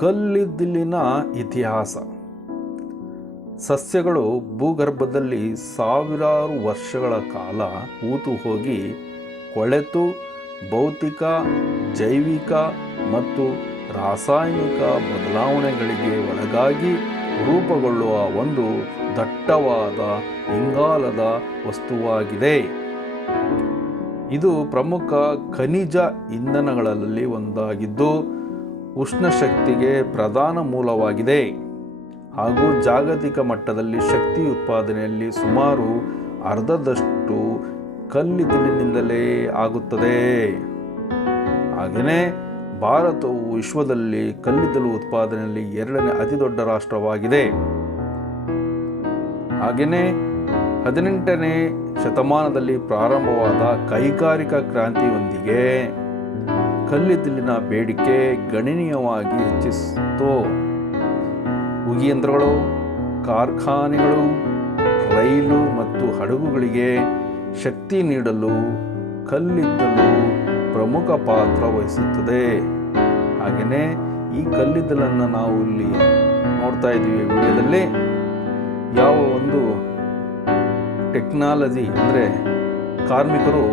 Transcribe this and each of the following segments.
ಕಲ್ಲಿದ್ದಲಿನ ಇತಿಹಾಸ. ಸಸ್ಯಗಳು ಭೂಗರ್ಭದಲ್ಲಿ ಸಾವಿರಾರು ವರ್ಷಗಳ ಕಾಲ ಹೂತು ಹೋಗಿ ಕೊಳೆತು ಭೌತಿಕ, ಜೈವಿಕ ಮತ್ತು ರಾಸಾಯನಿಕ ಬದಲಾವಣೆಗಳಿಗೆ ಒಳಗಾಗಿ ರೂಪುಗೊಳ್ಳುವ ಒಂದು ದಟ್ಟವಾದ ಇಂಗಾಲದ ವಸ್ತುವಾಗಿದೆ. ಇದು ಪ್ರಮುಖ ಖನಿಜ ಇಂಧನಗಳಲ್ಲಿ ಒಂದಾಗಿದ್ದು ಉಷ್ಣಶಕ್ತಿಗೆ ಪ್ರಧಾನ ಮೂಲವಾಗಿದೆ ಹಾಗೂ ಜಾಗತಿಕ ಮಟ್ಟದಲ್ಲಿ ಶಕ್ತಿ ಉತ್ಪಾದನೆಯಲ್ಲಿ ಸುಮಾರು ಅರ್ಧದಷ್ಟು ಕಲ್ಲಿದ್ದಲಿನಿಂದಲೇ ಆಗುತ್ತದೆ. ಹಾಗೆಯೇ ಭಾರತವು ವಿಶ್ವದಲ್ಲಿ ಕಲ್ಲಿದ್ದಲು ಉತ್ಪಾದನೆಯಲ್ಲಿ 2ನೇ ಅತಿ ದೊಡ್ಡ ರಾಷ್ಟ್ರವಾಗಿದೆ. ಹಾಗೆಯೇ 18ನೇ ಶತಮಾನದಲ್ಲಿ ಪ್ರಾರಂಭವಾದ ಕೈಗಾರಿಕಾ ಕ್ರಾಂತಿಯೊಂದಿಗೆ ಕಲ್ಲಿದ್ದಲಿನ ಬೇಡಿಕೆ ಗಣನೀಯವಾಗಿ ಹೆಚ್ಚಿಸಿತು. ಉಗಿಯಂತ್ರಗಳು, ಕಾರ್ಖಾನೆಗಳು, ರೈಲು ಮತ್ತು ಹಡಗುಗಳಿಗೆ ಶಕ್ತಿ ನೀಡಲು ಕಲ್ಲಿದ್ದಲು ಪ್ರಮುಖ ಪಾತ್ರ ವಹಿಸುತ್ತದೆ. ಹಾಗೆಯೇ ಈ ಕಲ್ಲಿದ್ದಲನ್ನು ನಾವು ಇಲ್ಲಿ ನೋಡ್ತಾ ಇದ್ದೀವಿ ವಿಡಿಯೋದಲ್ಲಿ. ಯಾವ ಒಂದು ಟೆಕ್ನಾಲಜಿ ಅಂದರೆ ಕಾರ್ಮಿಕರು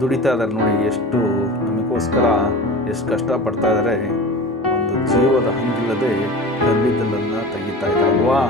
ದುಡಿತಾ ಇದ್ದಾರೆ ನೋಡಿ, ಎಷ್ಟು ನಮಗೋಸ್ಕರ ಎಷ್ಟು ಕಷ್ಟಪಡ್ತಾ ಇದ್ದಾರೆ. ಒಂದು ಜೀವದ ಹಂಗಿಲ್ಲದೆ ಕಲ್ಲಿದ್ದಲನ್ನು ತೆಗಿತಾ ಇದ್ದಾರಲ್ವಾ.